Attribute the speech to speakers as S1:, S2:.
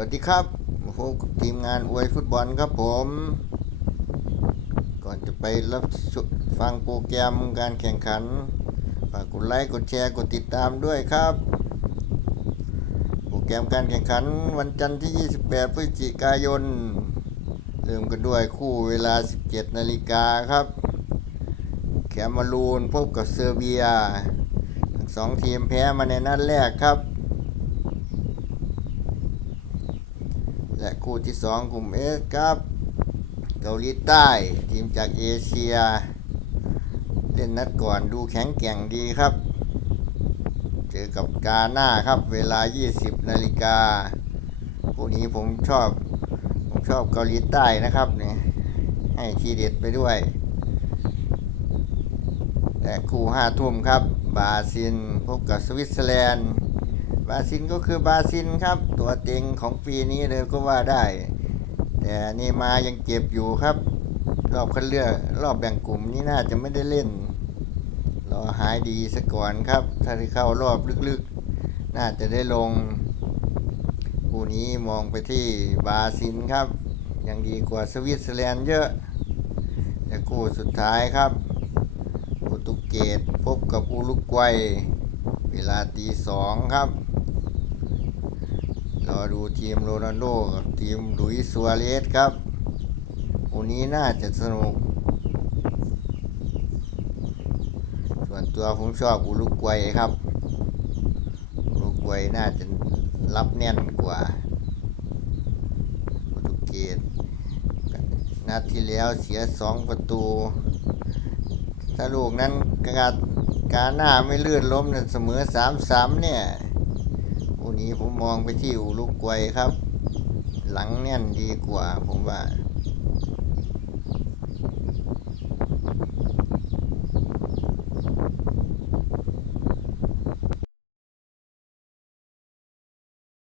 S1: วัสดีครับพบกับทีมงานอวยฟุตบอลครับผม ก่อนจะไปรับฟังโปรแกรมการแข่งขันฝากกดไลค์กดแชร์กดติดตามด้วยครับ โปรแกรมการแข่งขันวันจันทร์ที่ 28 พฤศจิกายน เริ่มกันด้วยคู่เวลา 17 นาฬิกาครับ แคมารูนพบกับเซอร์เบีย ทั้งสองทีมแพ้มาในนัดแรกครับ และคู่ที่สองกลุ่มเอสครับ เกาหลีใต้ทีมจากเอเชีย เล่นนัดก่อนดูแข็งแกร่งดีครับ เจอกับกาหน้าครับเวลา 20 นาฬิกาคู่นี้ผมชอบ ผมชอบเกาหลีใต้นะครับเนี่ยให้ทีเด็ดไปด้วยและคู่ห้าทุ่มครับบราซิลพบกับสวิตเซอร์แลนด์ บาซิลก็คือบาซิลครับ ตัวเต็งของปีนี้เลยก็ว่าได้ แต่นี่มายังเจ็บอยู่ครับ รอบคัดเลือกรอบแบ่งกลุ่มนี้น่าจะไม่ได้เล่น รอหายดีซะก่อนครับ ถ้าได้เข้ารอบลึกๆ น่าจะได้ลงคู่นี้มองไปที่บาซิลครับ ยังดีกว่าสวิตเซอร์แลนด์เยอะและคู่สุดท้ายครับโปรตุเกสพบกับอุรุกวัย เวลาตีสองครับรอดูทีมโรนัลโดกับทีมลุยส์ซัวเรสครับวันนี้น่าจะสนุก ส่วนตัวผมชอบอุรุกวัยครับอุรุกวัยน่าจะรับแน่นกว่าโปรตุเกสนัดที่แล้วเสียสองประตูถ้าลูกนั้นกา การหน้าไม่ลื่นล้มเนี่ยเสมอสามสามเนี่ยคู่นี้ผมมองไปที่อูลุกไกวครับ หลังแน่นดีกว่าผมว่า